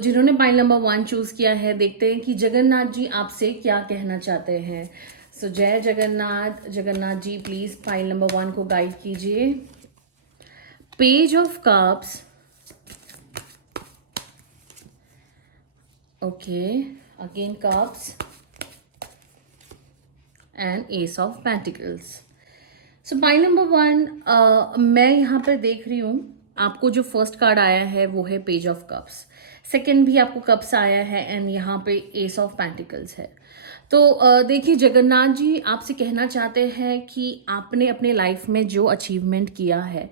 जिन्होंने pile number 1 choose किया है, देखते हैं कि जगन्नाथ जी आपसे क्या कहना चाहते हैं। सो जय Jagannath. Jagannath ji please pile number 1 को गाइड कीजिए। Page of cups, okay, again cups and S of pentacles. So pile number 1, मैं यहाँ पर देख रही हूँ, आपको जो फर्स्ट कार्ड आया है वो है पेज ऑफ कप्स। सेकंड भी आपको कप्स आया है एंड यहाँ पे एस ऑफ पेंटिकल्स है। तो देखिए जगन्नाथ जी आपसे कहना चाहते हैं कि आपने अपने लाइफ में जो अचीवमेंट किया है,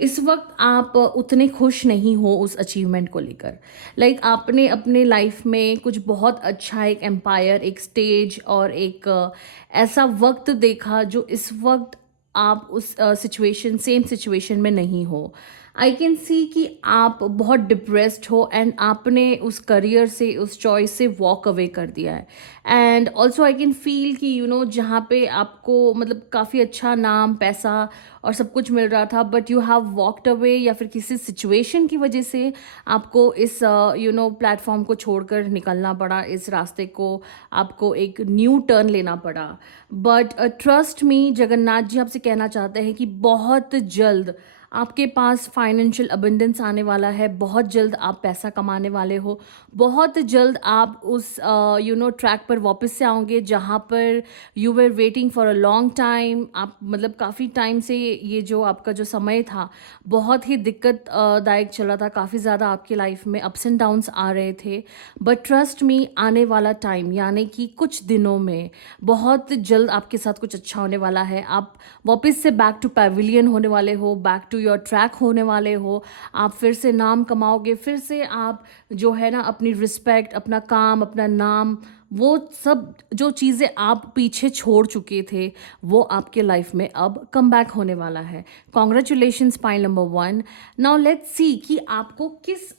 इस वक्त आप उतने खुश नहीं हो उस अचीवमेंट को लेकर। आपने अपने लाइफ में कुछ बहुत अच्छा एक एम्पायर, एक स्टेज और एक ऐसा वक्त देखा जो इस वक्त आप उस सिचुएशन, सेम सिचुएशन में नहीं हो। आई कैन सी कि आप बहुत डिप्रेस्ड हो एंड आपने उस करियर से, उस चॉइस से वॉक अवे कर दिया है। And also I can feel कि जहाँ पे आपको मतलब काफ़ी अच्छा नाम, पैसा और सब कुछ मिल रहा था, but you have walked away, या फिर किसी सिचुएशन की वजह से आपको इस प्लेटफॉर्म को छोड़कर निकलना पड़ा, इस रास्ते को आपको एक न्यू टर्न लेना पड़ा। बट ट्रस्ट मी, जगन्नाथ जी आपसे कहना चाहते हैं कि बहुत जल्द आपके पास फाइनेंशियल अबंडेंस आने वाला है, बहुत जल्द आप पैसा कमाने वाले हो, बहुत जल्द आप उस ट्रैक पर वापस से आओगे जहाँ पर you were waiting for a long time. आप मतलब काफ़ी टाइम से ये जो आपका जो समय था बहुत ही दिक्कत दायक चला था, काफ़ी ज़्यादा आपकी लाइफ में अप्स एंड डाउन्स आ रहे थे। बट ट्रस्ट मी, आने वाला टाइम यानी कि कुछ दिनों में बहुत जल्द आपके साथ कुछ अच्छा होने वाला है। आप वापस से बैक टू पैविलियन होने वाले हो, बैक टू योर ट्रैक होने वाले हो। आप फिर से नाम कमाओगे, फिर से आप जो है ना अपनी रिस्पेक्ट, अपना काम, अपना नाम, वो सब जो चीज़ें आप पीछे छोड़ चुके थे वो आपके लाइफ में अब कम बैक होने वाला है। Congratulations pile number 1। Now let's see कि आपको किस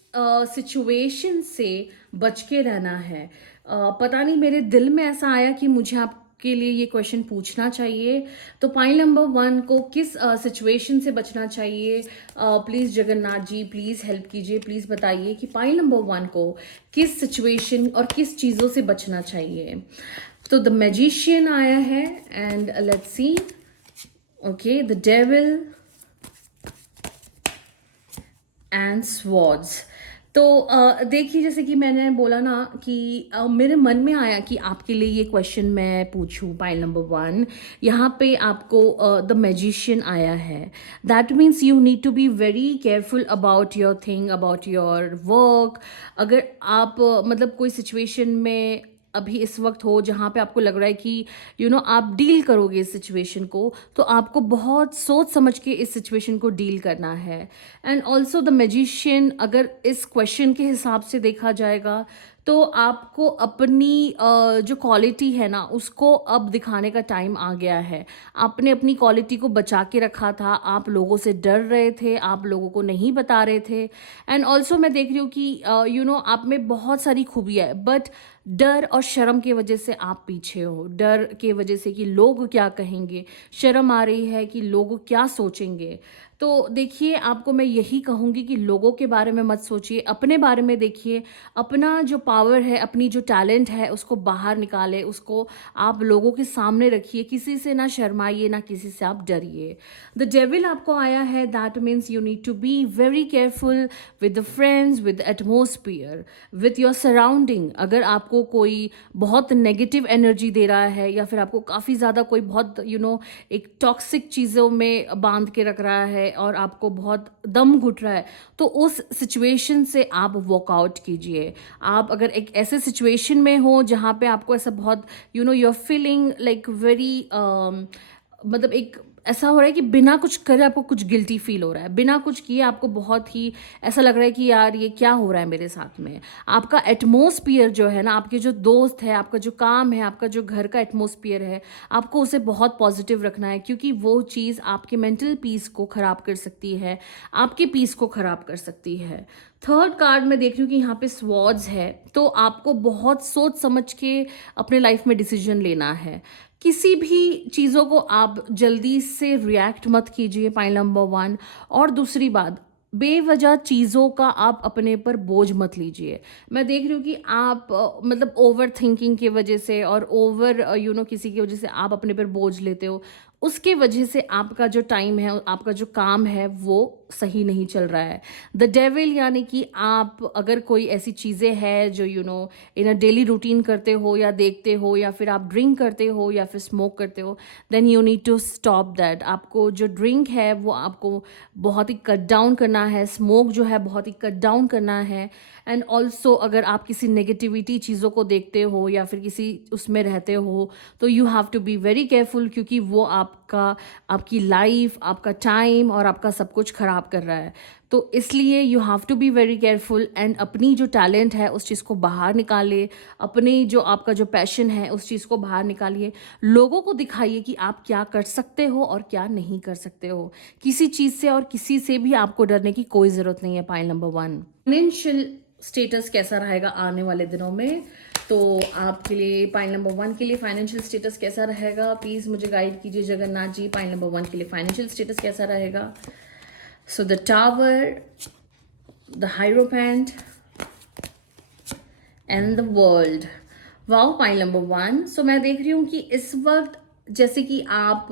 सिचुएशन से बच के रहना है। पता नहीं मेरे दिल में ऐसा आया कि मुझे आपके लिए ये क्वेश्चन पूछना चाहिए। तो पाइल नंबर 1 को किस सिचुएशन से बचना चाहिए? Please Jagannath ji please help कीजिए, प्लीज़ बताइए कि पाइल नंबर 1 को किस सिचुएशन और किस चीज़ों से बचना चाहिए। तो द मैजिशियन आया है and let's see, okay, the devil and swords. तो देखिए, जैसे कि मैंने बोला ना कि मेरे मन में आया कि आपके लिए ये क्वेश्चन मैं पूछूं। पाइल नंबर 1, यहाँ पे आपको द मैजिशियन आया है। That means you need to be very careful about your thing, about your work. अगर आप मतलब कोई सिचुएशन में अभी इस वक्त हो जहाँ पे आपको लग रहा है कि आप डील करोगे इस सिचुएशन को, तो आपको बहुत सोच समझ के इस सिचुएशन को डील करना है। एंड ऑल्सो द मैजिशियन, अगर इस क्वेश्चन के हिसाब से देखा जाएगा तो आपको अपनी जो क्वालिटी है ना उसको अब दिखाने का टाइम आ गया है। आपने अपनी क्वालिटी को बचा के रखा था, आप लोगों से डर रहे थे, आप लोगों को नहीं बता रहे थे। एंड ऑल्सो मैं देख रही हूँ कि आप में बहुत सारी खूबियाँ है, बट डर और शर्म की वजह से आप पीछे हो। डर की वजह से कि लोग क्या कहेंगे, शर्म आ रही है कि लोग क्या सोचेंगे। तो देखिए, आपको मैं यही कहूँगी कि लोगों के बारे में मत सोचिए, अपने बारे में देखिए। अपना जो पावर है, अपनी जो टैलेंट है उसको बाहर निकालें, उसको आप लोगों के सामने रखिए, किसी से ना शर्माइए, ना किसी से आप डरिए। द डेविल आपको आया है, that means you need to be very careful with the friends, with atmosphere, with your surrounding. अगर आपको कोई बहुत नेगेटिव एनर्जी दे रहा है या फिर आपको काफ़ी ज़्यादा कोई बहुत एक टॉक्सिक चीज़ों में बांध के रख रहा है और आपको बहुत दम घुट रहा है, तो उस सिचुएशन से आप वॉकआउट कीजिए। आप अगर एक ऐसे सिचुएशन में हो जहाँ पे आपको ऐसा बहुत you are feeling like very मतलब एक ऐसा हो रहा है कि बिना कुछ करे आपको कुछ गिल्टी फील हो रहा है, बिना कुछ किए आपको बहुत ही ऐसा लग रहा है कि यार ये क्या हो रहा है मेरे साथ में। आपका एटमॉस्फेयर जो है ना, आपके जो दोस्त है, आपका जो काम है, आपका जो घर का एटमॉस्फेयर है, आपको उसे बहुत पॉजिटिव रखना है, क्योंकि वो चीज़ आपके मेंटल पीस को ख़राब कर सकती है, आपके पीस को ख़राब कर सकती है। थर्ड कार्ड मैं देख रही हूँ कि यहाँ पे स्वॉर्ड्स है, तो आपको बहुत सोच समझ के अपने लाइफ में डिसीजन लेना है। किसी भी चीज़ों को आप जल्दी से रिएक्ट मत कीजिए, पॉइंट नंबर 1। और दूसरी बात, बेवजह चीज़ों का आप अपने पर बोझ मत लीजिए। मैं देख रही हूँ कि आप मतलब ओवर थिंकिंग की वजह से और ओवर किसी की वजह से आप अपने पर बोझ लेते हो। उसके वजह से आपका जो टाइम है, आपका जो काम है वो सही नहीं चल रहा है। द डेविल यानी कि आप अगर कोई ऐसी चीज़ें हैं जो इन अ डेली रूटीन करते हो या देखते हो या फिर आप ड्रिंक करते हो या फिर स्मोक करते हो, then you need to stop that. आपको जो ड्रिंक है वो आपको बहुत ही कट डाउन करना है, स्मोक जो है बहुत ही कट डाउन करना है। एंड ऑल्सो अगर आप किसी नेगेटिविटी चीज़ों को देखते हो या फिर किसी उसमें रहते हो, तो you have to be very careful, क्योंकि वो आपकी लाइफ, आपका टाइम और आपका सब कुछ ख़राब कर रहा है। तो इसलिए you have to be very careful and अपनी जो टैलेंट है उस चीज़ को बाहर निकालिए, अपनी जो आपका जो पैशन है उस चीज़ को बाहर निकालिए, लोगों को दिखाइए कि आप क्या कर सकते हो और क्या नहीं कर सकते हो। किसी चीज़ से और किसी से भी आपको डरने की कोई ज़रूरत नहीं है। पॉइंट नंबर 1, फाइनेंशियल स्टेटस कैसा रहेगा आने वाले दिनों में? तो आपके लिए पॉइंट नंबर 1 के लिए फाइनेंशियल स्टेटस कैसा रहेगा, प्लीज़ मुझे गाइड कीजिए जगन्नाथ जी। पॉइंट नंबर 1 के लिए फाइनेंशियल स्टेटस कैसा रहेगा? So the tower, the hierophant and the world. Wow, point number 1। सो मैं देख रही हूँ कि इस वक्त जैसे कि आप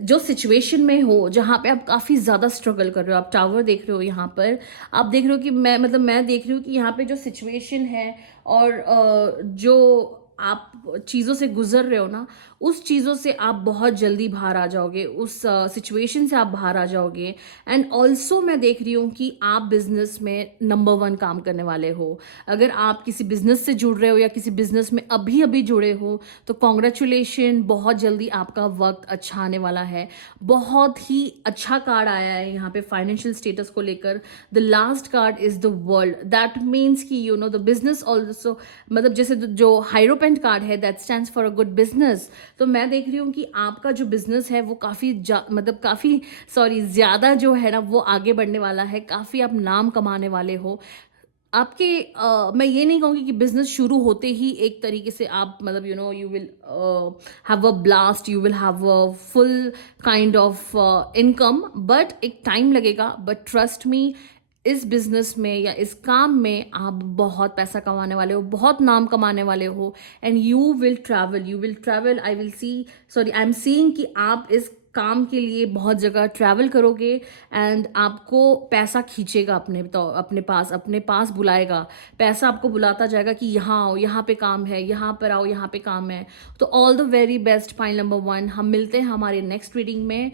जो सिचुएशन में हो जहाँ पे आप काफ़ी ज़्यादा स्ट्रगल कर रहे हो, आप टावर देख रहे हो यहाँ पर, आप देख रहे हो कि मैं देख रही हूँ कि यहाँ पे जो सिचुएशन है और जो आप चीज़ों से गुजर रहे हो ना, उस चीज़ों से आप बहुत जल्दी बाहर आ जाओगे, उस सिचुएशन से आप बाहर आ जाओगे। एंड ऑल्सो मैं देख रही हूँ कि आप बिजनेस में नंबर 1 काम करने वाले हो। अगर आप किसी बिजनेस से जुड़ रहे हो या किसी बिजनेस में अभी अभी जुड़े हो, तो कॉन्ग्रेचुलेशन, बहुत जल्दी आपका वक्त अच्छा आने वाला है। बहुत ही अच्छा कार्ड आया है यहाँ पे फाइनेंशियल स्टेटस को लेकर। The last card is the world, that means कि द बिजनेस ऑल्सो, मतलब जैसे जो हायरोपेंट कार्ड है that stands for a good business. तो मैं देख रही हूँ कि आपका जो बिजनेस है वो काफ़ी ज़्यादा जो है ना वो आगे बढ़ने वाला है, काफ़ी आप नाम कमाने वाले हो। आपके मैं ये नहीं कहूँगी कि बिजनेस शुरू होते ही एक तरीके से आप मतलब you will have a blast, you will have a full kind of income, but एक टाइम लगेगा। बट ट्रस्ट मी, इस बिजनेस में या इस काम में आप बहुत पैसा कमाने वाले हो, बहुत नाम कमाने वाले हो। And you will travel I will see sorry I am seeing कि आप इस काम के लिए बहुत जगह ट्रैवल करोगे एंड आपको पैसा खींचेगा अपने पास बुलाएगा। पैसा आपको बुलाता जाएगा कि यहाँ आओ, यहाँ पे काम है, यहाँ पर आओ, यहाँ पे काम है। तो all the very best, point number 1। हम मिलते हैं हमारे नेक्स्ट रीडिंग में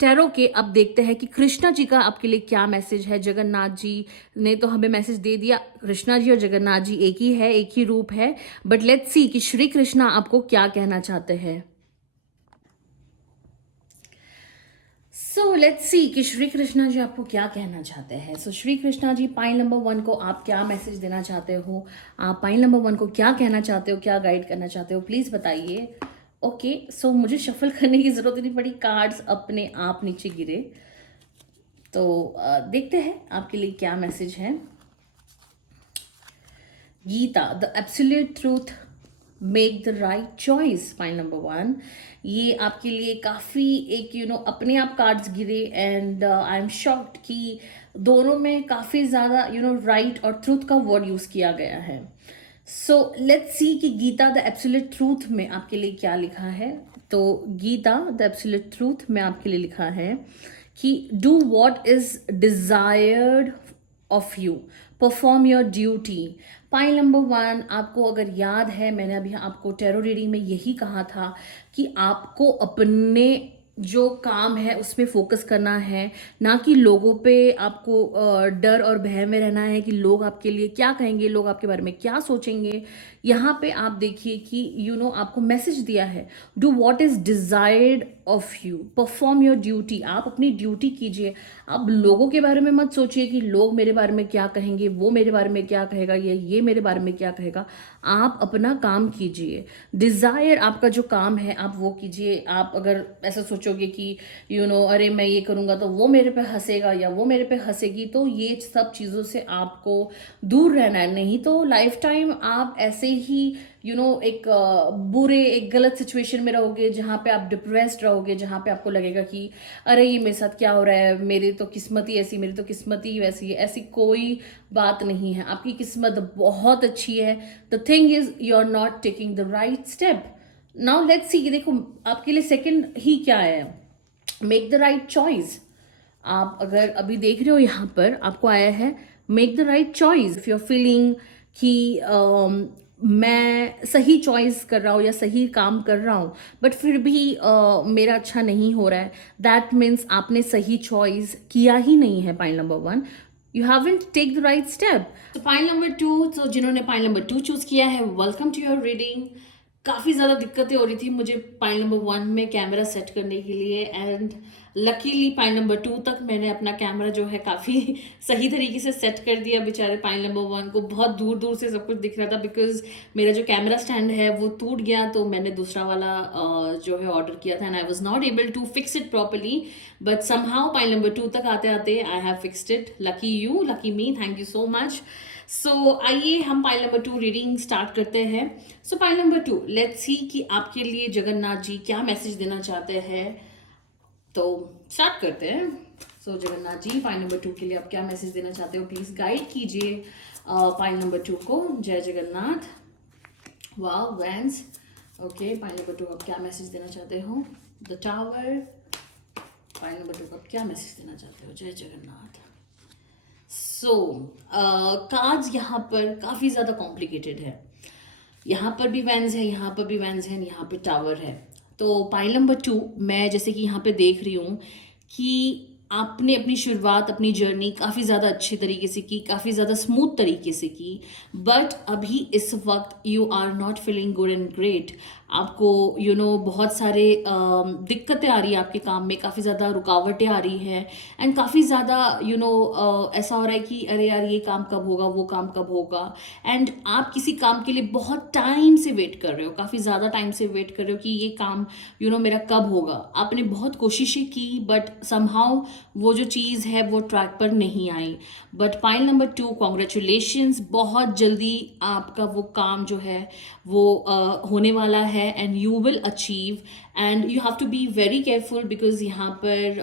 टैरो के। अब देखते हैं कि कृष्णा जी का आपके लिए क्या मैसेज है। जगन्नाथ जी ने तो हमें मैसेज दे दिया, कृष्णा जी और जगन्नाथ जी एक ही है, एक ही रूप है। बट लेट्स सी कि श्री कृष्णा आपको क्या कहना चाहते हैं। सो लेट्स सी कि श्री कृष्णा जी आपको क्या कहना चाहते हैं। सो श्री कृष्णा जी, पाइल नंबर 1 को आप क्या मैसेज देना चाहते हो? आप पाइल नंबर 1 को क्या कहना चाहते हो, क्या गाइड करना चाहते हो, प्लीज़ बताइए। ओके, सो मुझे शफल करने की ज़रूरत नहीं पड़ी, कार्ड्स अपने आप नीचे गिरे। तो देखते हैं आपके लिए क्या मैसेज है। Gita, the absolute truth, make the right choice, point number 1। ये आपके लिए काफ़ी एक अपने आप कार्ड्स गिरे एंड आई एम शॉक्ड कि दोनों में काफ़ी ज़्यादा राइट और ट्रूथ का वर्ड यूज़ किया गया है। सो लेट्स सी कि गीता द एब्सोल्यूट ट्रूथ में आपके लिए क्या लिखा है। तो गीता द एब्सोल्यूट ट्रूथ में आपके लिए लिखा है कि do what is desired of you, perform your duty. Point number 1, आपको अगर याद है मैंने अभी आपको टैरो रीडिंग में यही कहा था कि आपको अपने जो काम है उसमें फोकस करना है, ना कि लोगों पे आपको डर और भय में रहना है कि लोग आपके लिए क्या कहेंगे, लोग आपके बारे में क्या सोचेंगे। यहाँ पे आप देखिए कि आपको मैसेज दिया है, do what is desired of you, perform your duty. आप अपनी ड्यूटी कीजिए, आप लोगों के बारे में मत सोचिए कि लोग मेरे बारे में क्या कहेंगे, वो मेरे बारे में क्या कहेगा, ये मेरे बारे में क्या कहेगा। आप अपना काम कीजिए, डिजायर आपका जो काम है आप वो कीजिए। आप अगर ऐसा सोचोगे कि अरे मैं ये करूँगा तो वो मेरे पे हंसेगा या वो मेरे पे हंसेगी, तो ये सब चीज़ों से आपको दूर रहना है। नहीं तो लाइफ टाइम आप ऐसे ही एक बुरे एक गलत सिचुएशन में रहोगे, जहाँ पे आप डिप्रेस्ड रहोगे, जहाँ पे आपको लगेगा कि अरे ये मेरे साथ क्या हो रहा है, मेरी तो किस्मत ही ऐसी, मेरी तो किस्मत ही वैसी है। ऐसी कोई बात नहीं है, आपकी किस्मत बहुत अच्छी है। The thing is you are not taking the right step. Now let's see, देखो आपके लिए सेकंड ही क्या है, मेक द राइट चॉइस। आप अगर अभी देख रहे हो यहाँ पर आपको आया है make the right choice. If you are feeling कि मैं सही चॉइस कर रहा हूँ या सही काम कर रहा हूँ बट फिर भी मेरा अच्छा नहीं हो रहा है, दैट मीन्स आपने सही चॉइस किया ही नहीं है। Point number one, you haven't take the right step. तो पॉइंट नंबर टू, तो जिन्होंने पॉइंट नंबर टू चूज किया है, वेलकम टू योर रीडिंग। काफ़ी ज़्यादा दिक्कतें हो रही थी मुझे पॉइंट नंबर वन में कैमरा सेट करने के लिए, and luckily point number two तक मैंने अपना कैमरा जो है काफ़ी सही तरीके से सेट कर दिया। बेचारे पॉइंट नंबर वन को बहुत दूर दूर से सब कुछ दिख रहा था, बिकॉज मेरा जो कैमरा स्टैंड है वो टूट गया, तो मैंने दूसरा वाला जो है ऑर्डर किया था, and I was not able to fix it properly, but somehow point number two तक आते आते I have fixed it. Lucky you, lucky me, thank you so much. So आइए हम pile number two reading start करते हैं। So pile number two, let's see कि आपके लिए जगन्नाथ जी क्या मैसेज देना चाहते हैं। तो स्टार्ट करते हैं। So Jagannath ji, pile number two के लिए आप क्या मैसेज देना चाहते हो, प्लीज गाइड कीजिए पाइल नंबर टू को। जय जगन्नाथ। वाह, wands. Okay, pile number two आप क्या मैसेज देना चाहते हो। The tower. Pile number two आप क्या मैसेज देना चाहते हो। जय जगन्नाथ। सो कार्ड्स यहाँ पर काफ़ी ज़्यादा कॉम्प्लिकेटेड है। यहाँ पर भी वैन्स है, यहाँ पर भी वैन्स है, यहाँ पे टावर है। तो पाइल नंबर टू, मैं जैसे कि यहाँ पे देख रही हूँ कि आपने अपनी शुरुआत, अपनी जर्नी काफ़ी ज़्यादा अच्छी तरीके से की, काफ़ी ज़्यादा स्मूथ तरीके से की, बट अभी इस वक्त you are not feeling good and great. आपको बहुत सारे दिक्कतें आ रही है आपके काम में, काफ़ी ज़्यादा रुकावटें आ रही हैं, एंड काफ़ी ज़्यादा ऐसा हो रहा है कि अरे यार ये काम कब होगा, वो काम कब होगा, एंड आप किसी काम के लिए बहुत टाइम से वेट कर रहे हो, काफ़ी ज़्यादा टाइम से वेट कर रहे हो कि ये काम मेरा कब होगा। आपने बहुत कोशिशें की बट समहाउ वो जो चीज़ है वो ट्रैक पर नहीं आई। But pile number two, congratulations, बहुत जल्दी आपका वो काम जो है वो होने वाला है, and you will achieve, and you have to be very careful, because यहाँ पर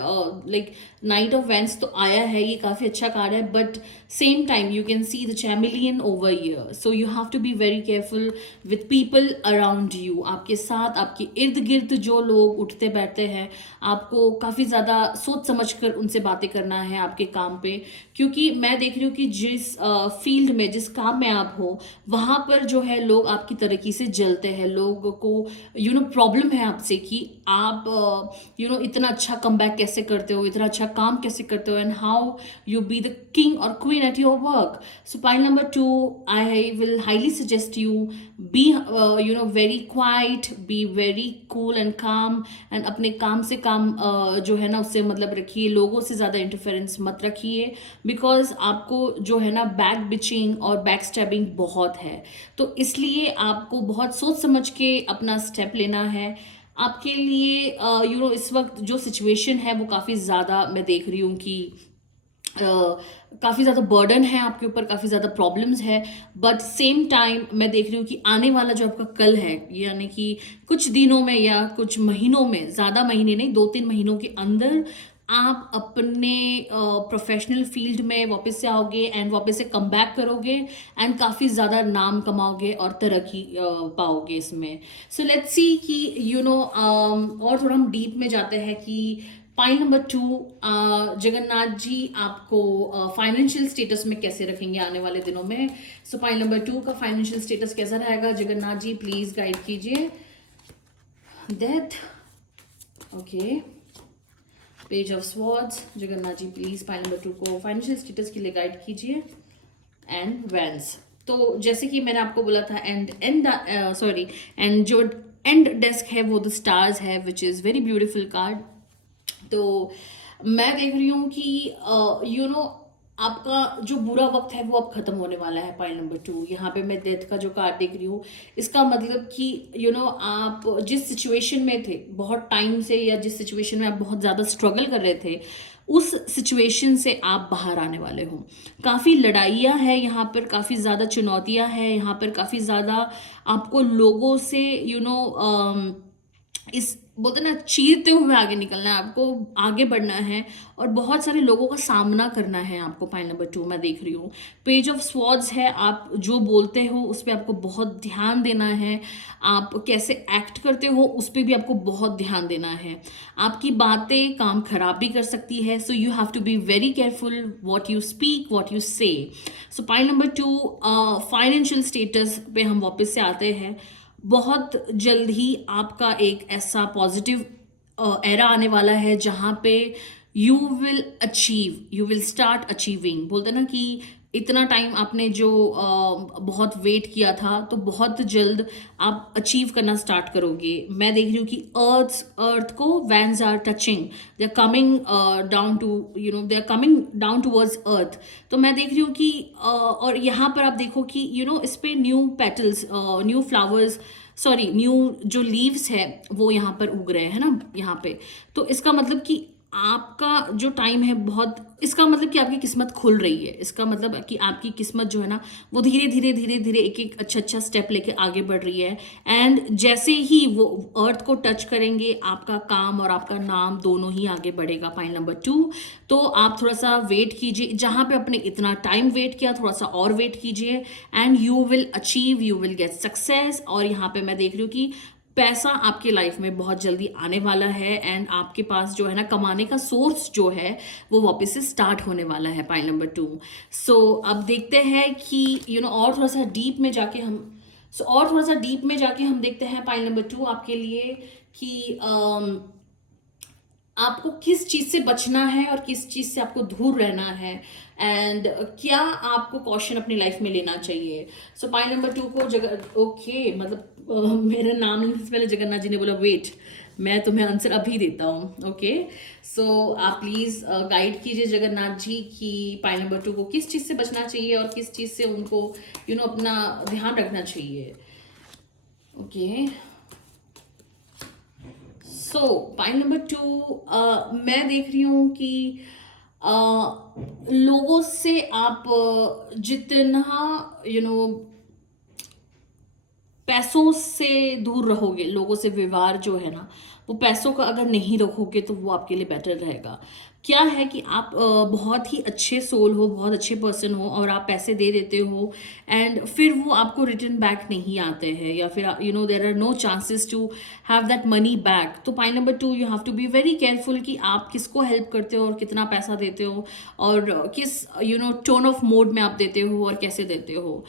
लाइक नाइट ऑफ वेंस तो आया है, ये काफ़ी अच्छा कार्ड है, but same time you can see the chameleon over year, so you have to be very careful with people around you. आपके साथ, आपके इर्द गिर्द जो लोग उठते बैठते हैं, आपको काफ़ी ज़्यादा सोच समझ कर उनसे बातें करना है आपके काम पे, क्योंकि मैं देख रही हूँ कि जिस फील्ड में, जिस काम में आप हो, वहाँ पर जो है लोग आपकी तरक्की से जलते हैं। लोगों को प्रॉब्लम है आपसे कि आप इतना अच्छा कमबैक कैसे करते हो, इतना अच्छा काम कैसे करते हो, and how you be the king और queen at your work. So point number two, I will highly suggest you be very quite, be very cool and calm, and अपने काम से काम जो है ना उससे मतलब रखिए, लोगों से ज़्यादा इंटरफेरेंस मत रखिए, बिकॉज आपको जो है ना बैक बिचिंग और बैक स्टैबिंग बहुत है, तो इसलिए आपको बहुत सोच समझ के अपना स्टेप लेना है। आपके लिए इस वक्त जो सिचुएशन है वो काफ़ी ज़्यादा, मैं देख रही हूँ कि काफ़ी ज़्यादा बर्डन है आपके ऊपर, काफ़ी ज़्यादा प्रॉब्लम्स है, बट सेम टाइम मैं देख रही हूँ कि आने वाला जो आपका कल है, यानी कि कुछ दिनों में या कुछ महीनों में, ज़्यादा महीने नहीं, 2-3 महीनों के अंदर आप अपने प्रोफेशनल फील्ड में वापस से आओगे, एंड वापस से कम बैक करोगे, एंड काफ़ी ज़्यादा नाम कमाओगे और तरक्की पाओगे इसमें। सो लेट्स सी कि और थोड़ा हम डीप में जाते हैं कि point number to, Jagannath ji आपको फाइनेंशियल स्टेटस में कैसे रखेंगे आने वाले दिनों में। सो पॉइंट नंबर टू का फाइनेंशियल स्टेटस कैसा रहेगा, जगन्नाथ जी प्लीज गाइड कीजिए। Death, okay, page of swords, Jagannath ji please point number two को फाइनेंशियल स्टेटस के लिए गाइड कीजिए, एंड वैंस। तो जैसे कि मैंने आपको बोला था, एंड जो एंड डेस्क है वो द स्टार्स है, which is very beautiful card. तो मैं देख रही हूँ कि आपका जो बुरा वक्त है वो अब खत्म होने वाला है। पॉइंट नंबर 2, यहाँ पे मैं डेथ का जो कार्ड देख रही हूँ, इसका मतलब कि आप जिस सिचुएशन में थे बहुत टाइम से, या जिस सिचुएशन में आप बहुत ज़्यादा स्ट्रगल कर रहे थे, उस सिचुएशन से आप बाहर आने वाले हो। काफ़ी लड़ाइयाँ हैं यहाँ पर, काफ़ी ज़्यादा चुनौतियाँ हैं यहाँ पर, काफ़ी ज़्यादा आपको लोगों से इस बोलते ना चीरते हुए आगे निकलना है, आपको आगे बढ़ना है और बहुत सारे लोगों का सामना करना है आपको। पॉइंट नंबर 2 मैं देख रही हूँ, पेज ऑफ स्वॉर्ड्स है। आप जो बोलते हो उस पर आपको बहुत ध्यान देना है, आप कैसे एक्ट करते हो उस पर भी आपको बहुत ध्यान देना है। आपकी बातें काम खराब भी कर सकती है, so you have to be very careful what you speak, what you say. So point number 2, financial status पे हम वापस से आते हैं। बहुत जल्द ही आपका एक ऐसा पॉजिटिव एरा आने वाला है जहाँ पे you will achieve, you will start achieving. बोलते ना कि इतना टाइम आपने जो बहुत वेट किया था, तो बहुत जल्द आप अचीव करना स्टार्ट करोगे। मैं देख रही हूँ कि अर्थ को wands are touching, they are coming down to they are coming down towards earth. तो मैं देख रही हूँ कि और यहाँ पर आप देखो कि इस पे new petals, new flowers, sorry new जो लीव्स है वो यहाँ पर उग रहे हैं ना यहाँ पे। तो इसका मतलब कि आपका जो टाइम है बहुत, इसका मतलब कि आपकी किस्मत खुल रही है। इसका मतलब कि आपकी किस्मत जो है ना वो धीरे धीरे धीरे धीरे एक एक अच्छा अच्छा स्टेप लेके आगे बढ़ रही है। एंड जैसे ही वो अर्थ को टच करेंगे, आपका काम और आपका नाम दोनों ही आगे बढ़ेगा। पॉइंट नंबर 2, तो आप थोड़ा सा वेट कीजिए, जहां पे आपने इतना टाइम वेट किया थोड़ा सा और वेट कीजिए, and you will achieve, you will get success. और यहाँ पे मैं देख रही हूँ कि पैसा आपके लाइफ में बहुत जल्दी आने वाला है, एंड आपके पास जो है ना कमाने का सोर्स जो है वो वापस से स्टार्ट होने वाला है। Point number 2। सो अब देखते हैं कि और थोड़ा सा डीप में जाके हम देखते हैं पॉइंट नंबर 2 आपके लिए कि आपको किस चीज से बचना है और किस चीज से आपको दूर रहना है, एंड क्या आपको कॉशन अपनी लाइफ में लेना चाहिए। सो पॉइंट नंबर 2 को ओके, मतलब मेरा नाम लेने से पहले जगन्नाथ जी ने बोला वेट, मैं तुम्हें आंसर अभी देता हूँ। ओके, सो आप प्लीज गाइड कीजिए जगन्नाथ जी कि पॉइंट नंबर 2 को किस चीज से बचना चाहिए और किस चीज से उनको अपना ध्यान रखना चाहिए। ओके, सो पॉइंट नंबर 2 मैं देख रही हूँ कि लोगों से आप जितना पैसों से दूर रहोगे, लोगों से व्यवहार जो है ना वो पैसों का अगर नहीं रखोगे तो वो आपके लिए बेटर रहेगा। क्या है कि आप बहुत ही अच्छे सोल हो, बहुत अच्छे पर्सन हो, और आप पैसे दे देते हो एंड फिर वो आपको रिटर्न बैक नहीं आते हैं, या फिर there are no chances to have that money back. तो point number 2, you have to be very careful कि आप किसको हेल्प करते हो और कितना पैसा देते हो, और किस टोन ऑफ मोड में आप देते हो और कैसे देते हो।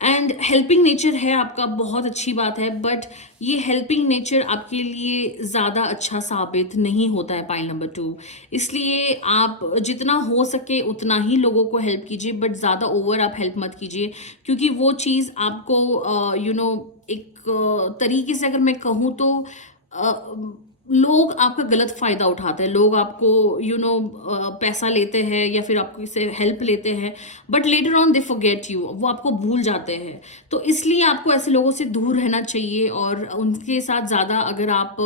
एंड हेल्पिंग नेचर है आपका, बहुत अच्छी बात है, बट ये हेल्पिंग नेचर आपके लिए ज़्यादा अच्छा साबित नहीं होता है। पॉइंट नंबर 2, इसलिए आप जितना हो सके उतना ही लोगों को हेल्प कीजिए, बट ज़्यादा ओवर आप हेल्प मत कीजिए, क्योंकि वो चीज़ आपको एक तरीके से अगर मैं कहूँ तो लोग आपका गलत फायदा उठाते हैं। लोग आपको पैसा लेते हैं या फिर आपको इससे हेल्प लेते हैं, but later on they forget you, वो आपको भूल जाते हैं। तो इसलिए आपको ऐसे लोगों से दूर रहना चाहिए, और उनके साथ ज़्यादा अगर आप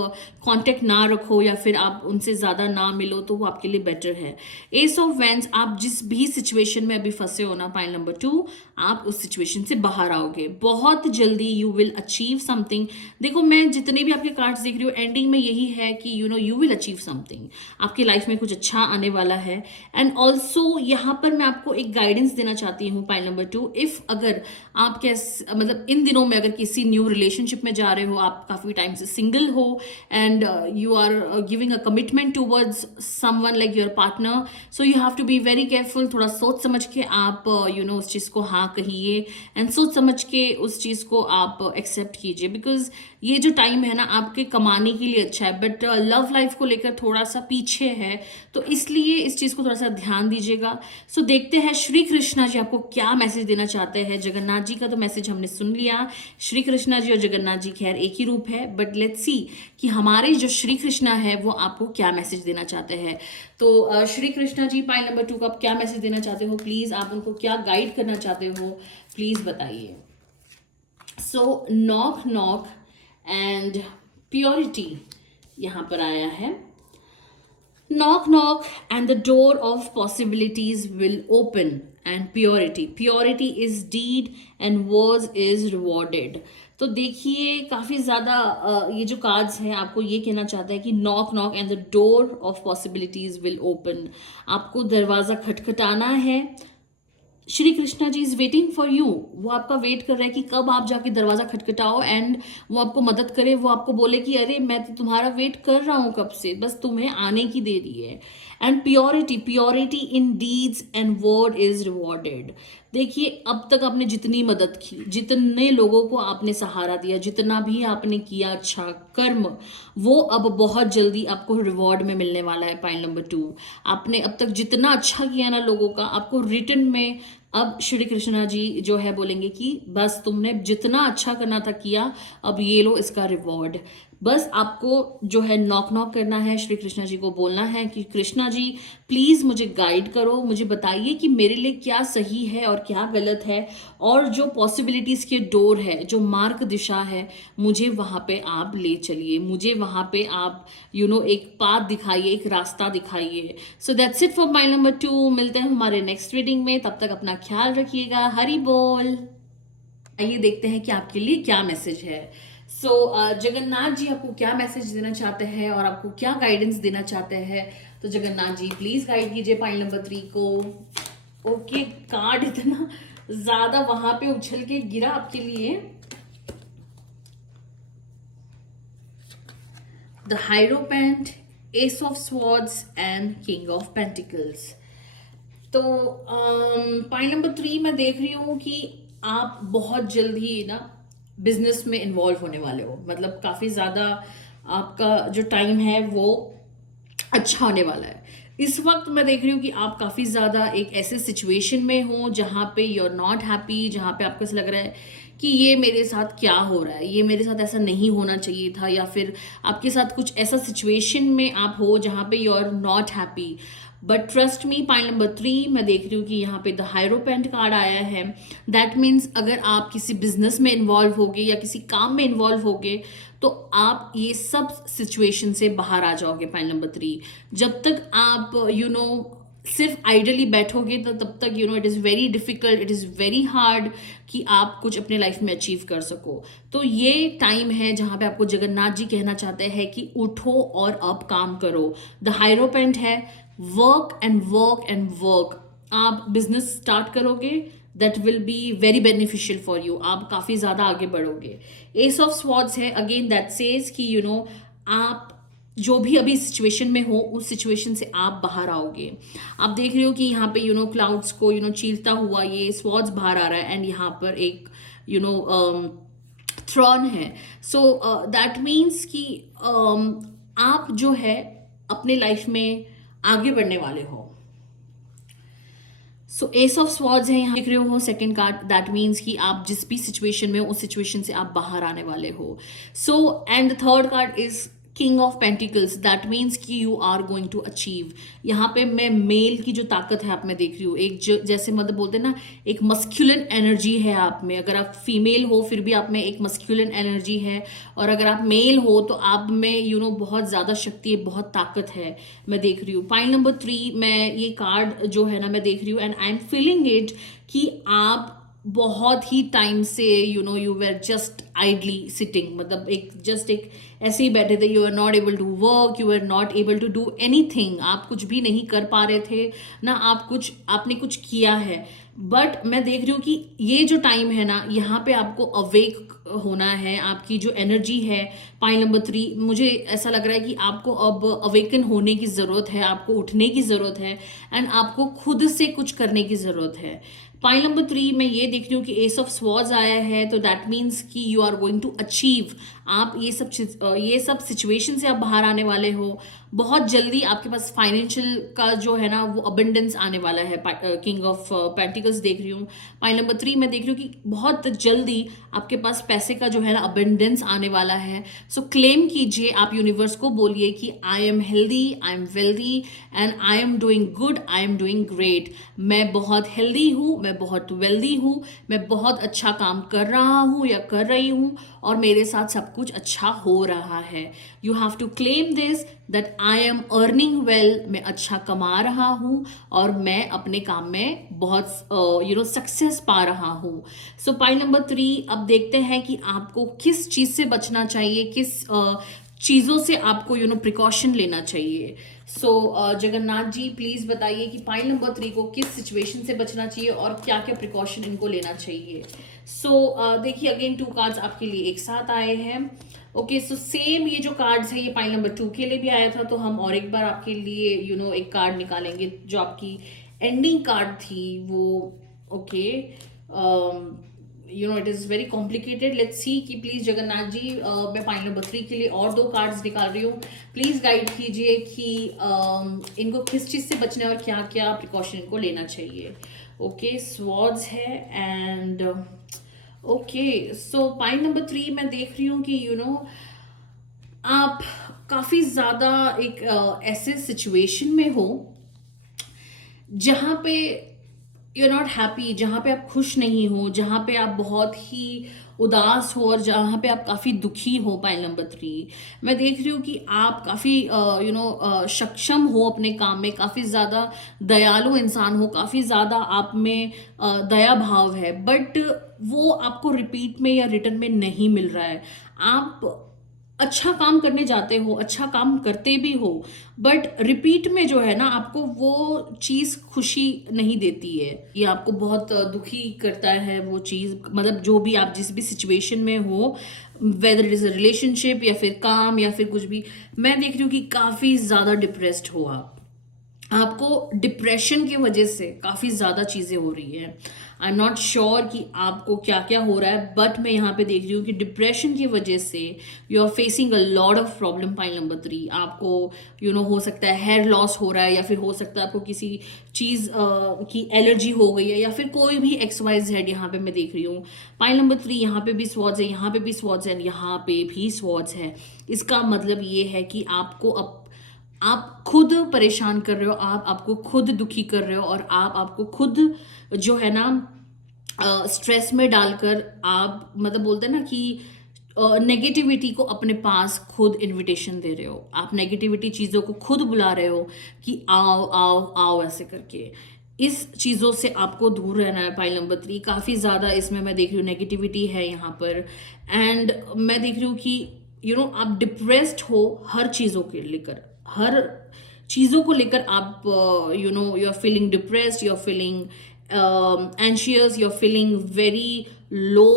कांटेक्ट ना रखो या फिर आप उनसे ज़्यादा ना मिलो तो वो आपके लिए बेटर है। एस ऑफ वैंस, आप जिस भी सिचुएशन में अभी फंसे हो ना, पॉइंट नंबर 2, आप उस सिचुएशन से बाहर आओगे बहुत जल्दी। You will achieve something. देखो मैं जितने भी आपके कार्ड्स देख रही हूँ, एंडिंग में यही है कि यू विल अचीव समथिंग, आपकी लाइफ में कुछ अच्छा आने वाला है। एंड ऑल्सो यहाँ पर मैं आपको एक गाइडेंस देना चाहती हूँ। पॉइंट नंबर 2, इफ अगर आप मतलब इन दिनों में अगर किसी न्यू रिलेशनशिप में जा रहे हो, आप काफी टाइम से सिंगल हो and you are giving a commitment towards someone like your partner, so you have to be very careful. थोड़ा सोच समझ के आप उस चीज को हाँ कहिए, एंड सोच समझ के उस चीज को आप एक्सेप्ट कीजिए, बिकॉज ये जो टाइम है ना आपके कमाने के लिए अच्छा है, बट लव लाइफ को लेकर थोड़ा सा पीछे है, तो इसलिए इस चीज़ को थोड़ा सा ध्यान दीजिएगा। सो देखते हैं श्री कृष्णा जी आपको क्या मैसेज देना चाहते हैं। जगन्नाथ जी का तो मैसेज हमने सुन लिया, श्री कृष्णा जी और जगन्नाथ जी खैर एक ही रूप है, बट लेट्स सी कि हमारे जो श्री कृष्णा है वो आपको क्या मैसेज देना चाहते हैं। तो श्री कृष्णा जी पाइल नंबर 2 का आप क्या मैसेज देना चाहते हो, प्लीज आप उनको क्या गाइड करना चाहते हो, प्लीज बताइए। सो नॉक नॉक एंड प्योरिटी यहाँ पर आया है। Knock, knock, and the door of possibilities will open. And purity. Purity is deed and words is rewarded. तो देखिए काफ़ी ज़्यादा ये जो कार्ड्स हैं आपको ये कहना चाहता है कि knock knock and the door of possibilities will open. आपको दरवाज़ा खटखटाना है। श्री कृष्णा जी इज वेटिंग फॉर यू, वो आपका वेट कर रहा है कि कब आप जाके दरवाजा खटखटाओ एंड वो आपको मदद करे, वो आपको बोले कि अरे मैं तो तुम्हारा वेट कर रहा हूँ कब से, बस तुम्हें आने की देरी है। And purity, purity in deeds and word is rewarded. देखिए अब तक आपने जितनी मदद की, जितने लोगों को आपने सहारा दिया, जितना भी आपने किया अच्छा कर्म, वो अब बहुत जल्दी आपको रिवॉर्ड में मिलने वाला है। पॉइंट नंबर 2, आपने अब तक जितना अच्छा किया ना लोगों का, आपको रिटर्न में अब श्री कृष्णा जी जो है बोलेंगे कि बस तुमने जितना अच्छा करना था किया, अब ये लो इसका रिवॉर्ड। बस आपको जो है नॉक नॉक करना है, श्री कृष्णा जी को बोलना है कि कृष्णा जी प्लीज़ मुझे गाइड करो, मुझे बताइए कि मेरे लिए क्या सही है और क्या गलत है, और जो पॉसिबिलिटीज़ के डोर है, जो मार्ग दिशा है, मुझे वहाँ पे आप ले चलिए, मुझे वहाँ पे आप एक पाथ दिखाइए, एक रास्ता दिखाइए। So that's it for mile number 2। मिलते हैं हमारे नेक्स्ट रीडिंग में, तब तक अपना ख्याल रखिएगा। हरि बोल। आइए देखते हैं कि आपके लिए क्या मैसेज है। सो जगन्नाथ जी आपको क्या मैसेज देना चाहते हैं और आपको क्या गाइडेंस देना चाहते हैं। तो जगन्नाथ जी प्लीज गाइड कीजिए पाइल नंबर 3 को। ओके, कार्ड इतना ज्यादा वहां पे उछल के गिरा आपके लिए। The hierophant, ace of swords and king of pentacles. तो पॉइंट नंबर 3 मैं देख रही हूँ कि आप बहुत जल्द ही ना बिजनेस में इन्वॉल्व होने वाले हो, मतलब काफ़ी ज़्यादा आपका जो टाइम है वो अच्छा होने वाला है। इस वक्त मैं देख रही हूँ कि आप काफ़ी ज़्यादा एक ऐसे सिचुएशन में हो जहाँ पे यू आर नॉट हैप्पी, जहाँ पे आपको ऐसा लग रहा है कि ये मेरे साथ क्या हो रहा है, ये मेरे साथ ऐसा नहीं होना चाहिए था, या फिर आपके साथ कुछ ऐसा सिचुएशन में आप हो जहाँ पे you are not happy. But trust me, point number 3 मैं देख रही हूँ कि यहाँ पे द हायरोपेंट कार्ड आया है। दैट मीन्स अगर आप किसी बिजनेस में इन्वॉल्व होगे या किसी काम में इन्वॉल्व होगे तो आप ये सब सिचुएशन से बाहर आ जाओगे। पॉइंट नंबर 3, जब तक आप सिर्फ आइडली बैठोगे तो तब तक it is very difficult, it is very hard कि आप कुछ अपने लाइफ में अचीव कर सको। तो ये टाइम है जहाँ पे आपको जगन्नाथ जी कहना चाहते हैं कि उठो और अब काम करो। द हायरोपेंट है, work and work and work. आप बिजनेस स्टार्ट करोगे, that will be very beneficial for you, आप काफ़ी ज़्यादा आगे बढ़ोगे। एस ऑफ स्वॉर्ड्स है, अगेन दैट सेज कि आप जो भी अभी सिचुएशन में हो उस सिचुएशन से आप बाहर आओगे। आप देख रहे हो कि यहाँ पे क्लाउड्स को चीरता हुआ ये स्वॉर्ड्स बाहर आ रहा है, एंड यहाँ पर एक थ्रॉन है। सो दैट मीन्स कि आप जो है अपने लाइफ में आगे बढ़ने वाले हो। सो एस ऑफ स्वॉर्ड्स है, यहाँ देख रहे हो सेकंड कार्ड, दैट मीन्स कि आप जिस भी सिचुएशन में हो उस सिचुएशन से आप बाहर आने वाले हो। So and the third card is king of pentacles, that means कि you are going to achieve. यहाँ पे मैं मेल की जो ताकत है आप में देख रही हूँ, एक जैसे मतलब बोलते हैं ना, एक मस्क्यूलन एनर्जी है आप में। अगर आप फीमेल हो फिर भी आप में एक मस्क्यूलन एनर्जी है, और अगर आप मेल हो तो आप में बहुत ज़्यादा शक्ति है, बहुत ताकत है, मैं देख रही हूँ। पॉइंट नंबर 3 मैं ये कार्ड जो है ना मैं देख रही हूँ, and I am feeling it कि आप बहुत ही टाइम से you were just idly sitting, मतलब एक ऐसे ही बैठे थे। You are not able to work, you are not able to do anything, आप कुछ भी नहीं कर पा रहे थे ना, आपने कुछ किया है। बट मैं देख रही हूँ कि ये जो टाइम है ना, यहाँ पे आपको अवेक होना है, आपकी जो एनर्जी है। पाइल नंबर 3, मुझे ऐसा लग रहा है कि आपको अब अवेकन होने की ज़रूरत है, आपको उठने की ज़रूरत है एंड आपको खुद से कुछ करने की ज़रूरत है। पाइल नंबर 3 मैं ये देख रही हूँ कि एस ऑफ स्वॉर्ड्स आया है, तो दैट मीन्स कि you are going to achieve. आप ये सब सिचुएशन से आप बाहर आने वाले हो। बहुत जल्दी आपके पास फाइनेंशियल का जो है ना वो अबंडेंस आने वाला है। किंग ऑफ पेंटिकल्स देख रही हूँ। पाइल नंबर 3 मैं देख रही हूँ कि बहुत जल्दी आपके पास पैसे का जो है ना अबंडेंस आने वाला है। सो क्लेम कीजिए, आप यूनिवर्स को बोलिए कि I am healthy, I am wealthy and I am doing good, I am doing great. मैं बहुत हेल्दी हूँ, मैं बहुत वेल्दी हूँ, मैं बहुत अच्छा काम कर रहा हूँ या कर रही हूँ और मेरे साथ सब कुछ अच्छा हो रहा है। You have to claim this that I am earning well, मैं अच्छा कमा रहा हूँ और मैं अपने काम में बहुत सक्सेस पा रहा हूँ। सो पॉइंट नंबर 3, अब देखते हैं कि आपको किस चीज़ से बचना चाहिए, किस चीज़ों से आपको प्रिकॉशन लेना चाहिए। सो जगन्नाथ जी प्लीज़ बताइए कि पॉइंट नंबर 3 को किस सिचुएशन से बचना चाहिए और क्या क्या प्रिकॉशन इनको लेना चाहिए। सो देखिए अगेन 2 कार्ड्स आपके लिए एक साथ आए हैं। ओके, सो सेम ये जो कार्ड्स है ये पाइल नंबर 2 के लिए भी आया था, तो हम और एक बार आपके लिए एक कार्ड निकालेंगे जो आपकी एंडिंग कार्ड थी वो। Okay, it is very complicated. Let's see कि प्लीज़ जगन्नाथ जी, मैं पाइल नंबर 3 के लिए और 2 कार्ड्स निकाल रही हूँ। प्लीज़ गाइड कीजिए कि इनको किस चीज़ से बचना है और क्या क्या प्रिकॉशन इनको लेना चाहिए। ओके, स्वॉर्ड्स है and okay, so point number 3 मैं देख रही हूँ कि आप काफ़ी ज़्यादा एक ऐसे सिचुएशन में हो जहाँ पे यू आर नॉट हैप्पी, जहाँ पे आप खुश नहीं हो, जहाँ पे आप बहुत ही उदास हो और जहाँ पे आप काफ़ी दुखी हो। पाइल नंबर 3 मैं देख रही हूँ कि आप काफ़ी सक्षम हो अपने काम में, काफ़ी ज़्यादा दयालु इंसान हो, काफ़ी ज़्यादा आप में दया भाव है, बट वो आपको रिपीट में या रिटर्न में नहीं मिल रहा है। आप अच्छा काम करने जाते हो, अच्छा काम करते भी हो, बट रिपीट में जो है ना आपको वो चीज़ खुशी नहीं देती है, ये आपको बहुत दुखी करता है वो चीज़। मतलब जो भी आप जिस भी सिचुएशन में हो, whether it is a relationship या फिर काम या फिर कुछ भी, मैं देख रही हूँ कि काफ़ी ज़्यादा डिप्रेस्ड हो आप। आपको डिप्रेशन की वजह से काफ़ी ज़्यादा चीज़ें हो रही हैं। आई एम नॉट श्योर कि आपको क्या क्या हो रहा है, बट मैं यहाँ पे देख रही हूँ कि डिप्रेशन की वजह से you are facing a lot of problem. Point number 3 आपको हो सकता है हेयर लॉस हो रहा है, या फिर हो सकता है आपको किसी चीज़ की एलर्जी हो गई है, या फिर कोई भी XYZ यहाँ पे मैं देख रही हूँ। पॉइंट नंबर 3 यहाँ पे भी स्वॉर्ड्स है, यहाँ पे भी स्वॉर्ड्स है, यहाँ पे भी स्वॉर्ड्स है। इसका मतलब ये है कि आप खुद परेशान कर रहे हो, आप आपको खुद दुखी कर रहे हो और आप आपको खुद जो है ना स्ट्रेस में डालकर आप मतलब बोलते हैं ना कि नेगेटिविटी को अपने पास खुद इनविटेशन दे रहे हो। आप नेगेटिविटी चीज़ों को खुद बुला रहे हो कि आओ आओ आओ ऐसे करके। इस चीज़ों से आपको दूर रहना है। पाइल नंबर 3 काफ़ी ज़्यादा इसमें मैं देख रही हूँ नेगेटिविटी है यहाँ पर, एंड मैं देख रही हूँ कि आप डिप्रेस्ड हो हर चीज़ों के लेकर, हर चीज़ों को लेकर आप you are feeling depressed, you are feeling anxious, you are feeling very low.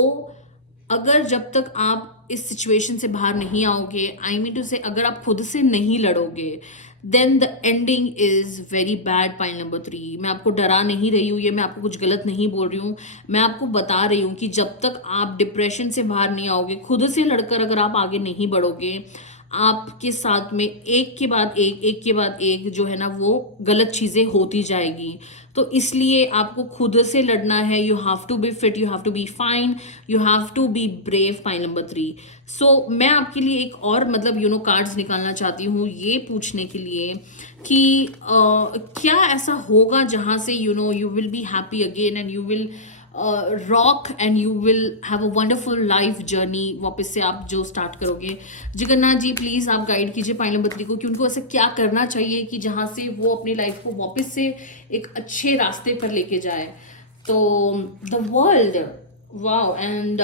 अगर जब तक आप इस सिचुएशन से बाहर नहीं आओगे, आई मीन टू से अगर आप खुद से नहीं लड़ोगे, then the ending is very bad. Point number 3 मैं आपको डरा नहीं रही हूँ, ये मैं आपको कुछ गलत नहीं बोल रही हूँ, मैं आपको बता रही हूँ कि जब तक आप डिप्रेशन से बाहर नहीं आओगे, खुद से लड़कर अगर आप आगे नहीं बढ़ोगे, आपके साथ में एक के बाद एक के बाद एक जो है ना वो गलत चीज़ें होती जाएगी। तो इसलिए आपको खुद से लड़ना है। You have to be fit, you have to be fine, you have to be brave. Point number 3 so मैं आपके लिए एक और मतलब कार्ड्स निकालना चाहती हूँ ये पूछने के लिए कि क्या ऐसा होगा जहाँ से you will be happy again and you will rock and you will have a wonderful life journey वापस से आप जो स्टार्ट करोगे। जगन्नाथ जी प्लीज़ आप गाइड कीजिए पाइल नंबर 3 को कि उनको ऐसा क्या करना चाहिए कि जहाँ से वो अपनी लाइफ को वापस से एक अच्छे रास्ते पर लेके जाए। तो the world, wow, and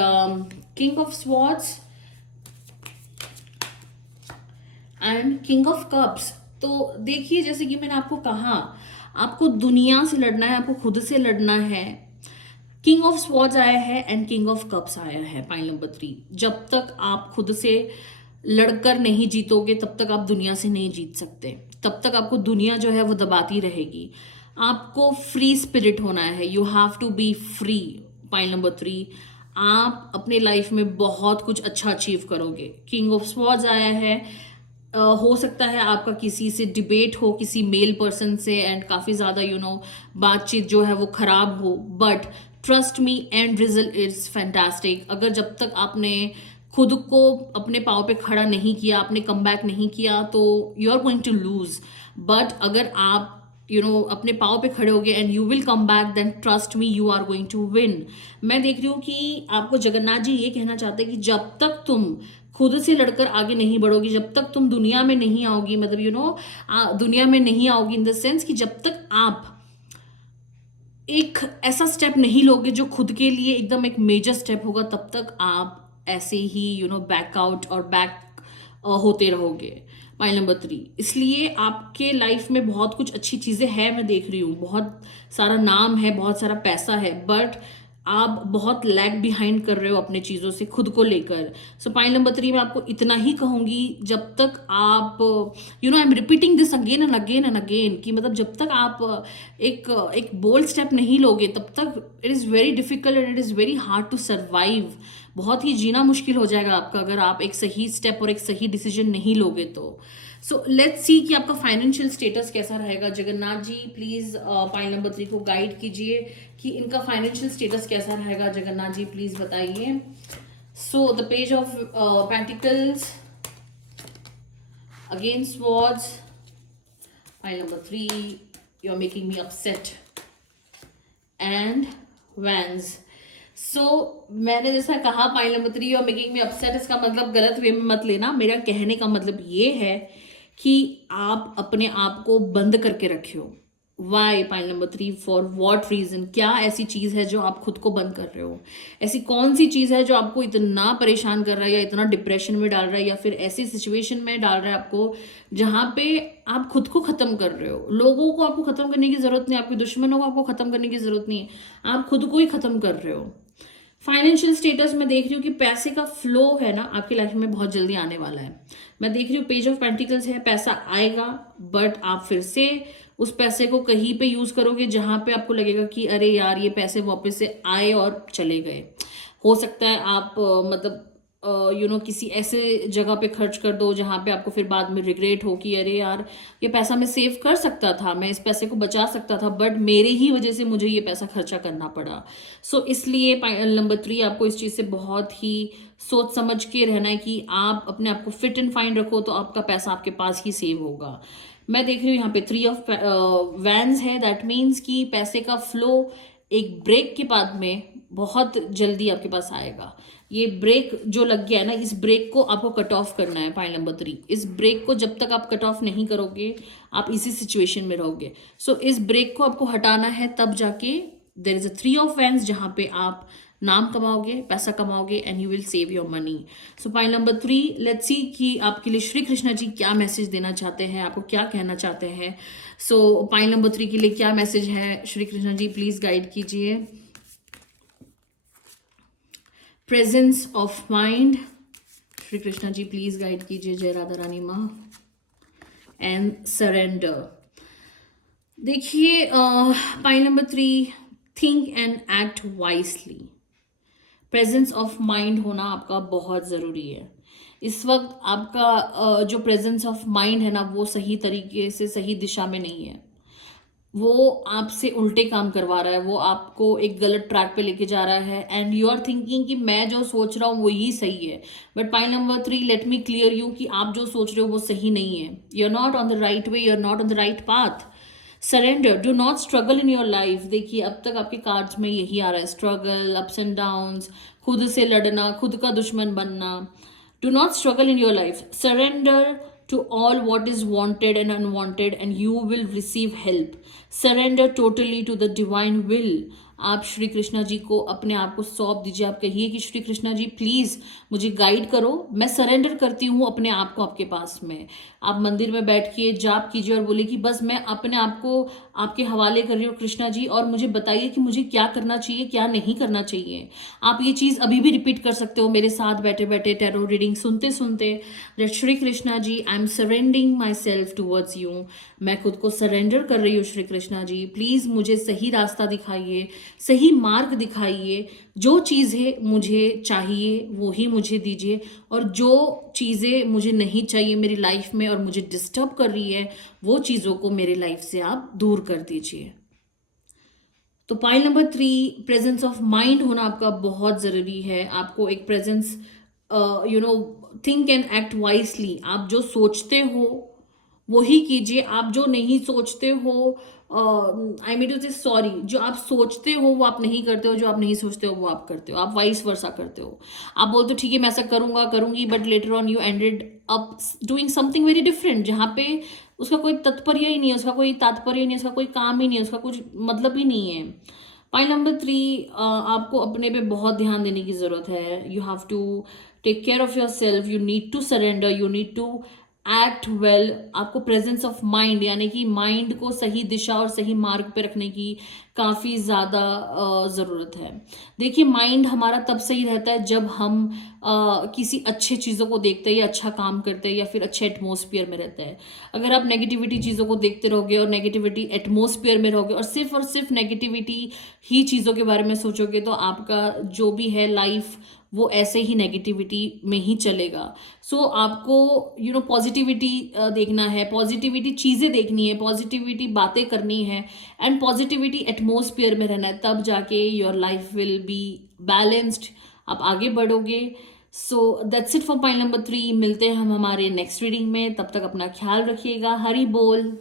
king of swords and king of cups. तो देखिए जैसे कि मैंने आपको कहा, आपको दुनिया से लड़ना है, आपको खुद से लड़ना है। किंग ऑफ स्वॉर्ड्स आया है एंड किंग ऑफ कप्स आया है पॉइंट नंबर 3। जब तक आप खुद से लड़कर नहीं जीतोगे तब तक आप दुनिया से नहीं जीत सकते, तब तक आपको दुनिया जो है वो दबाती रहेगी। आपको फ्री स्पिरिट होना है, you have to be free. Point number 3, आप अपने लाइफ में बहुत कुछ अच्छा अचीव करोगे। किंग ऑफ स्वॉर्ड्स आया है, हो सकता है आपका किसी से डिबेट हो, किसी मेल पर्सन से, एंड काफ़ी ज़्यादा बातचीत जो है वो ख़राब हो, but trust me and result is fantastic. अगर जब तक आपने खुद को अपने पाँव पे खड़ा नहीं किया, आपने कम बैक नहीं किया, तो you are going to lose. But अगर आप अपने पाँव पे खड़े होगे and you will come back, then trust me you are going to win. मैं देख रही हूँ कि आपको जगन्नाथ जी ये कहना चाहते हैं कि जब तक तुम खुद से लड़कर आगे नहीं बढ़ोगी, जब तक तुम दुनिया में नहीं आओगी, मतलब दुनिया में नहीं आओगी इन द सेंस कि जब तक आप एक ऐसा स्टेप नहीं लोगे जो खुद के लिए एकदम एक मेजर स्टेप होगा, तब तक आप ऐसे ही बैक आउट और बैक होते रहोगे। पॉइंट नंबर 3, इसलिए आपके लाइफ में बहुत कुछ अच्छी चीज़ें हैं, मैं देख रही हूँ, बहुत सारा नाम है, बहुत सारा पैसा है, बट आप बहुत लैग बिहाइंड कर रहे हो अपने चीज़ों से खुद को लेकर। सो पॉइंट नंबर 3 मैं आपको इतना ही कहूँगी, जब तक आप I am repeating this again and again and again, कि मतलब जब तक आप एक बोल्ड स्टेप नहीं लोगे तब तक it is very difficult and it is very hard to survive. बहुत ही जीना मुश्किल हो जाएगा आपका अगर आप एक सही स्टेप और एक सही डिसीजन नहीं लोगे तो। सो लेट्स सी कि आपका फाइनेंशियल स्टेटस कैसा रहेगा। Jagannath ji please point number 3 को गाइड कीजिए कि इनका फाइनेंशियल स्टेटस कैसा रहेगा। जगन्नाथ जी प्लीज बताइए। So the page of pentacles, again swords, pile number 3, you're making me upset, and wands. So मैंने जैसा कहा pile number 3 you're making me upset, इसका मतलब गलत वे में मत लेना। मेरा कहने का मतलब ये है कि आप अपने आप को बंद करके रखे हो। Why point number 3, for what reason? क्या ऐसी चीज़ है जो आप खुद को बंद कर रहे हो? ऐसी कौन सी चीज़ है जो आपको इतना परेशान कर रहा है या इतना डिप्रेशन में डाल रहा है या फिर ऐसी सिचुएशन में डाल रहा है आपको जहाँ पे आप खुद को ख़त्म कर रहे हो? लोगों को आपको ख़त्म करने की ज़रूरत नहीं, आपके दुश्मनों को आपको ख़त्म करने की ज़रूरत नहीं है, आप खुद को ही ख़त्म कर रहे हो। फाइनेंशियल स्टेटस में देख रही हूँ कि पैसे का फ्लो है ना आपकी लाइफ में बहुत जल्दी आने वाला है। मैं देख रही हूँ पेज ऑफ पेंटिकल्स है, पैसा आएगा, बट आप फिर से उस पैसे को कहीं पे यूज करोगे जहां पे आपको लगेगा कि अरे यार ये पैसे वापस से आए और चले गए। हो सकता है आप मतलब किसी ऐसे जगह पे खर्च कर दो जहाँ पे आपको फिर बाद में रिग्रेट हो कि अरे यार ये पैसा मैं सेव कर सकता था, मैं इस पैसे को बचा सकता था, बट मेरे ही वजह से मुझे ये पैसा खर्चा करना पड़ा। सो इसलिए नंबर 3 आपको इस चीज़ से बहुत ही सोच समझ के रहना है कि आप अपने आप को फिट एंड फाइन रखो तो आपका पैसा आपके पास ही सेव होगा। मैं देख रही हूँ यहाँ पे 3 ऑफ वैंस है, दैट मीन्स कि पैसे का फ्लो एक ब्रेक के बाद में बहुत जल्दी आपके पास आएगा। ये ब्रेक जो लग गया है ना, इस ब्रेक को आपको कट ऑफ करना है। पॉइंट नंबर 3, इस ब्रेक को जब तक आप कट ऑफ नहीं करोगे आप इसी सिचुएशन में रहोगे। सो इस ब्रेक को आपको हटाना है, तब जाके there is a 3 of wands जहाँ पे आप नाम कमाओगे, पैसा कमाओगे and you will save your money. So point number 3, let's see कि आपके लिए श्री कृष्ण जी क्या मैसेज देना चाहते हैं, आपको क्या कहना चाहते हैं। सो पॉइंट नंबर 3 के लिए क्या मैसेज है, श्री कृष्ण जी प्लीज गाइड कीजिए। Presence of mind, Shri Krishna ji please guide कीजिए। जय राधा रानी माँ। And surrender. देखिए point number 3, think and act wisely. Presence of mind होना आपका बहुत ज़रूरी है। इस वक्त आपका जो प्रेजेंस ऑफ माइंड है ना वो सही तरीके से सही दिशा में नहीं है, वो आपसे उल्टे काम करवा रहा है, वो आपको एक गलत ट्रैक पे लेके जा रहा है एंड यू आर थिंकिंग कि मैं जो सोच रहा हूँ वो ही सही है। But point number 3, let me clear you कि आप जो सोच रहे हो वो सही नहीं है। You are not on the right way, you are not on the right path. Surrender, do not struggle in your life. देखिए अब तक आपके कार्ड्स में यही आ रहा है, स्ट्रगल, अप्स एंड डाउन्स, खुद से लड़ना, खुद का दुश्मन बनना। Do not struggle in your life, surrender to all what is wanted and unwanted and you will receive help. Surrender totally to the divine will. आप श्री कृष्णा जी को अपने आप को सौंप दीजिए। आप कहिए कि श्री कृष्णा जी प्लीज़ मुझे गाइड करो, मैं सरेंडर करती हूँ अपने आप को आपके पास में। आप मंदिर में बैठ के जाप कीजिए और बोले कि बस मैं अपने आप को आपके हवाले कर रही हूँ कृष्णा जी, और मुझे बताइए कि मुझे क्या करना चाहिए क्या नहीं करना चाहिए। आप ये चीज़ अभी भी रिपीट कर सकते हो मेरे साथ बैठे बैठे टैरो रीडिंग सुनते सुनते। That Shri Krishna ji, I am surrendering myself towards you. मैं खुद को सरेंडर कर रही हूँ श्री कृष्णा जी, प्लीज़ मुझे सही रास्ता दिखाइए, सही मार्ग दिखाइए। जो चीज़ें मुझे चाहिए वो ही मुझे दीजिए, और जो चीज़ें मुझे नहीं चाहिए मेरी लाइफ में और मुझे डिस्टर्ब कर रही है वो चीज़ों को मेरी लाइफ से आप दूर कर दीजिए। तो point number 3, presence of mind होना आपका बहुत ज़रूरी है। आपको एक presence, think and act wisely. आप जो सोचते हो वही कीजिए, आप जो नहीं सोचते हो, आई मीन टू से सॉरी, जो आप सोचते हो वो आप नहीं करते हो, जो आप नहीं सोचते हो वो आप करते हो, आप वाइस वर्सा करते हो। आप बोलते हो ठीक है मैं ऐसा करूंगा करूंगी, but later on you ended up doing something very different, जहाँ पे उसका कोई तात्पर्य ही नहीं है, उसका कोई तात्पर्य ही नहीं है, उसका कोई काम ही नहीं है, उसका कुछ मतलब ही नहीं है। पॉइंट नंबर 3, आपको अपने पे बहुत ध्यान देने की जरूरत है। You have to take care of your self, you need to surrender, you need to act well. आपको प्रेजेंस ऑफ माइंड, यानी कि माइंड को सही दिशा और सही मार्ग पे रखने की काफ़ी ज़्यादा ज़रूरत है। देखिए माइंड हमारा तब सही रहता है जब हम किसी अच्छे चीज़ों को देखते हैं या अच्छा काम करते हैं या फिर अच्छे एटमोसफियर में रहते हैं। अगर आप नेगेटिविटी चीज़ों को देखते रहोगे और नेगेटिविटी एटमोसफियर में रहोगे और सिर्फ नेगेटिविटी ही चीज़ों के बारे में सोचोगे, तो आपका जो भी है लाइफ वो ऐसे ही नेगेटिविटी में ही चलेगा। सो आपको पॉजिटिविटी देखना है, पॉजिटिविटी चीज़ें देखनी है, पॉजिटिविटी बातें करनी है, एंड पॉजिटिविटी एटमोसफियर में रहना है, तब जाके your life will be balanced, आप आगे बढ़ोगे। So that's it for point number 3। मिलते हैं हम हमारे नेक्स्ट रीडिंग में, तब तक अपना ख्याल रखिएगा। हरि बोल।